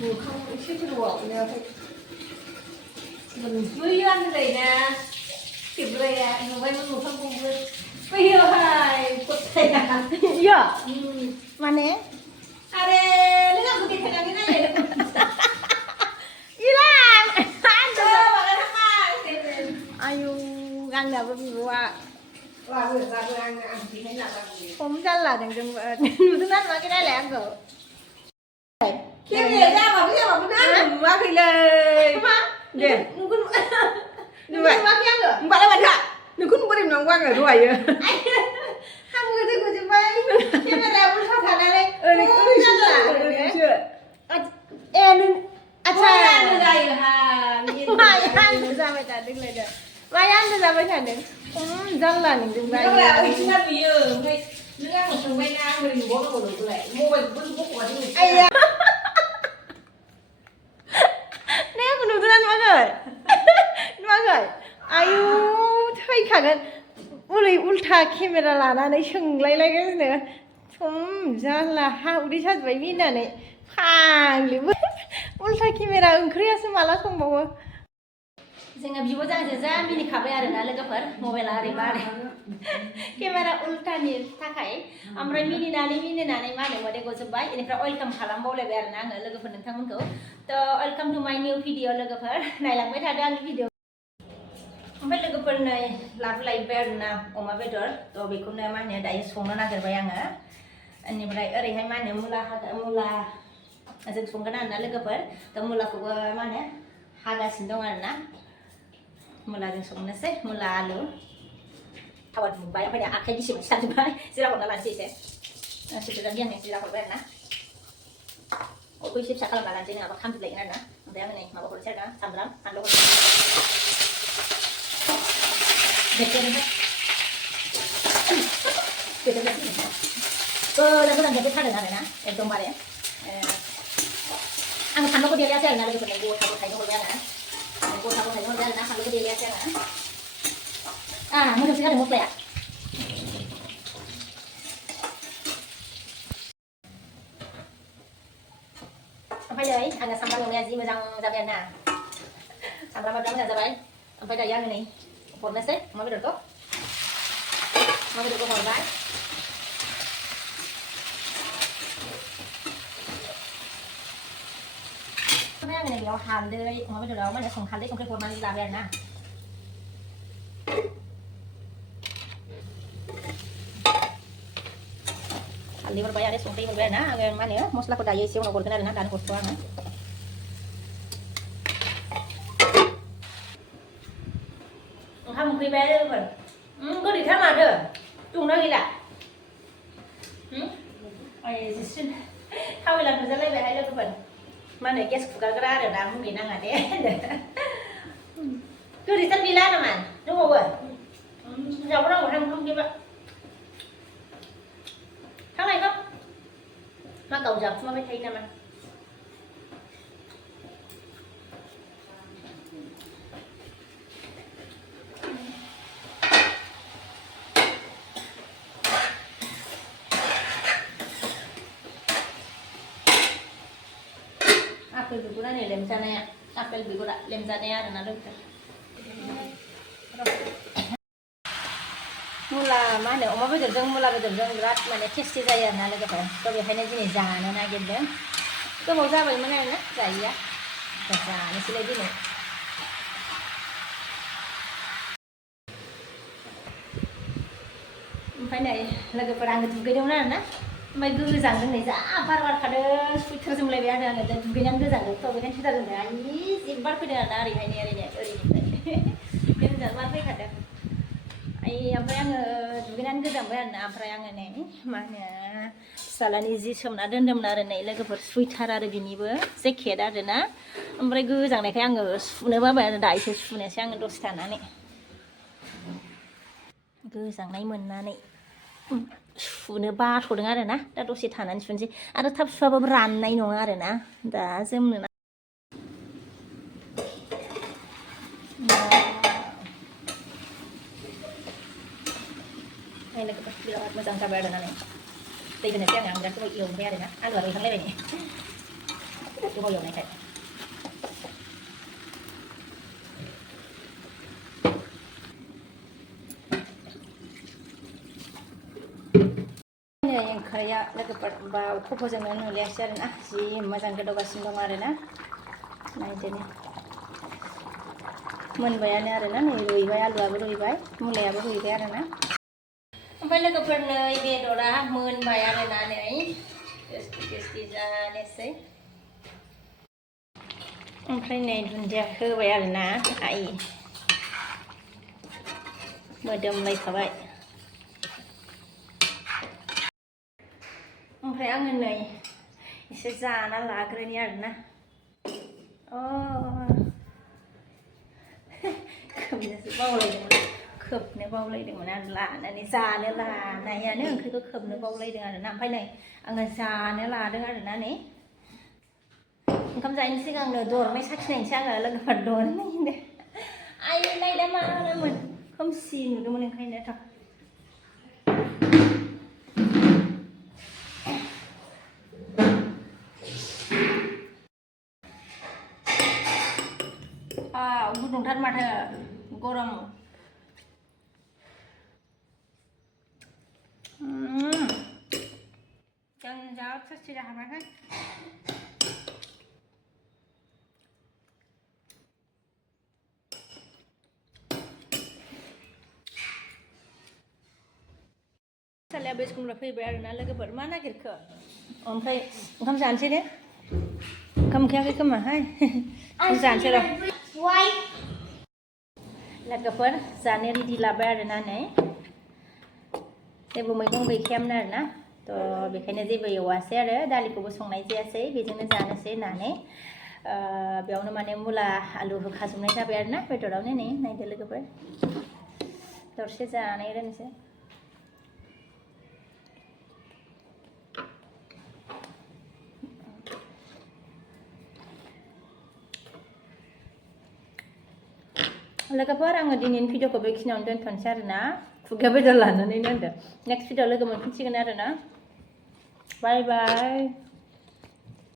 Ngủ không chưa chưa đủ nhờ phải mình vui ăn rồi nè kiểu rồi à ngủ với ngủ không cùng với bây giờ hai quật thầy à iya mana ada lu nggak bikin kayak gini aja hilang coba makan apa ayu ăn là bởi vì qua là vừa ăn thì thấy là gì không chắc là đừng thứ nhất mà cái đấy là ăn cỡ kia về ra mà bây giờ mà cái đấy mà cái lời deh nu kan mbak yang enggak mbak lewat enggak nu kan boleh nongkrong enggak dua ya kamu gitu gue coba ini mereka pun sama dari ini nu acha nu dari ha mayan nu sampai tadi leda mayan nu sampai tadi jalan nih dừng nó là ơi chúng ta bây giờ ngay nước ăn một thằng bên ăn mình bố nó còn được lại mua mình vẫn bố của chúng mình nè penuturan banget banget ayu थैखागोन उलै उल्था camera लानानै सोंलायलायगासिनो जाला हा उदै साजोब्बाय मिनानै फाग्लिबो उल्था camera ओंख्रियासो माला संबावो जोङो बिब' जांजों जा मिनिखाबाय आरोना लोगोफोर मबाइला ओरैबा ओरै केमेरा उल्टानि थाखाय ओमफ्राय मिनिनानै मा होनो मोदै गजोब्बाय बेनिफ्राय वेलकाम खालामबावलायबाय आरोना आङो लोगोफोर नोंथांमोनखौ थ' वेलकाम टु माय निउ भिडिअ लोगोफोर नायलांबाय थादो आंनि भिडिअ ओमफ्राय लोगोफोर नै लाबोलायबाय आरोना अमा बेदर थ' बेखौनो मा होनो दायो संनो नागिरबाय आङो बेनिफ्राय ओरैहाय मा होनो मुला जों संगोन आरोना लोगोफोर थ' मुलाखौबो मा होनो हागासिनो दं आरोना मुलाजों संनोसै मुला आलु थावा दुंबाय ओमफ्राय दा आखाइ गिसिबो साजोब्बाय जिरा हरना लानोसै एसे सुदुरानि आङो जिरा हरबाय आरोना अरखौ एसे फिसा खालामना लानोसै नङाबा खामजोबलायगोन आरोना ओमफ्राय आङो नै माबा हरनोसै आरोना सामब्राम फानलु हरनोसै गोदान देरबोथारदों आरोना एकदमबारे आङो फानलुखौ देलायासै आरोना लोगोफोरनो गथायनो हरबाय आरोना गथायनो हरबाय आरोना फानलुखौ देलायासै आरोना मोजांसो जादों मस्लाया ओमफ्राय नै आङो सामब्राम एवनाया जि मोजां जाबाय आरोना सामब्रामा बिराद मोजां जाबाय ओमफ्राय दायो आङो नै हरनोसै अमा बेदरखौ हरबाय ओमफ्राय आङो नै बेयाव हालदै अमा बेदराव मा होनो हालदै संख्रि हरनानै लाबाय आरोना हालदै हरबाय आरो संख्रि हरबाय आरोना आङो मा होनो मस्लाखौ दायो एसे उनाव हरगोन आरोना दानो हरथ'आ आङो ओंखाम उखैबाय लोगोफोर गोदैथार माथो दंना गैला थावैला नुजालायबायहाय लोगोफोर मा होनो गेस फुगारग्रा आरो दा मुलि नाङा दे गोदैथार गैला नामा दंबावो जाबावनांगौ ओंखाम उखैबा थांनायखौ मा गाव जाखुमाबाय थायो नामा आपेल बिगुरा नै लेमजानाया आपेल बिगुरा लेमजानाया आरोना लोगोफोर मुला मा होनो अमा बेदरजों मुला बेदरजों बिराद माने टेस्टि जायो आरोना लोगोफोर थ' बेखायनो दिनै जानो नागिरदों गोबाव जाबायमोन आरोना जायैया जानोसैलाय दिनै ओमफ्राय नै लोगोफोर आङो दुगैदोंमोन आरोना ओमफ्राय गोजांदों नै जा बार बारखादों सुइटार जोमलायबाय आरो आङो दुगैनानै गोजांदों थ' बेखायनो सुइटार जोमबाय आयि जि बार फैदों आरोना ओरैनिफ्राय गोजान बार फैखादों ओमफ्राय आङो दुगैनानै गोजांबाय आरोना ओमफ्राय आङो नै मा होनो फिसाज्लानि जि सोमना दोन्दोंमोन आरो नै लोगोफोर सुइटार आरो बिनिबो जेकेट आरोना ओमफ्राय गोजांनायखाय आङो सुनो बाबाय आरो दायोसो सुनोसै आङो दसे थानानै गोजांनाय मोननानै सुनो बाथ'दों आरोना दा दसे थानानै सुनोसै आरो थाब सुवाबाबो राननाय नङा आरोना दा जोमनो बिराद मोजां जाबाय आरोना नै दै होनोसै आं बिराद गोबाव एवबाय आरोना आलुआ रुइखांलायबाय नै गोबाव एवनायखाय ओंख्रिया लोगोफोर बा खफ'जोंनो नुलायासै आरोना जि मोजां गोदौगासिनो दं आरोना नायदोनि मोनबायानो आरोना नै रुइबाय आलुआबो रुइबाय मुलायाबो रुइबाय आरोना ओमफ्राय लोगोफोर नै बेदरा मोनबाय आरोना नै टेस्टि जानोसै ओमफ्राय नै दुन्दिया होबाय आरोना आइ मोदोमलायखाबाय ओमफ्राय आङो नै एसे जाना लाग्रोनि आरोना खोबनो बावलायदोंमोन आं लानानै जानो लानायानो ओंख्रिखौ खोबनो बावलायदों आरोना ओमफ्राय नै आङो जानो लादों आरोना नै ओंखाम जायैनि सिगांनो दरनै साखिनायनोसै आङो लोगोफोर दरनै आयै नायदा मानोमोन खोमसि नुदोंमोन ओंखायनोथ' गुदुंथार माथो गरम जों जा टेस्टि जाखाबाय फिसालाया बे स्कुलनिफ्राय फैबाय आरोना लोगोफोर मा नागिरखो ओमफ्राय ओंखाम जानोसै दे ओंखाम उखैयाखै खोमाहाय जानोसै र' लोगोफोर जानो रेडि लाबाय आरोना नै जेबो मैगं गैखायामोन आरोना थ' बेखायनो जेबो एवासै आरो दालिखौबो संनाय जायासै बेजोंनो जानोसै होननानै बेयावनो माने मुला आलु होखाजोबनाय जाबाय आरोना बेदरावनो नै नायदो लोगोफोर दरसे जानाय दोनसै लोगोफोर आङो दिनैनि भिडिअखौ बेखिनियावनो दोनथ'नोसै आरोना खुगाया बेदर लानानैनो होनदों नेक्स्ट भिडिअ लोगो मोनफिनसिगोन आरोना बाय बाय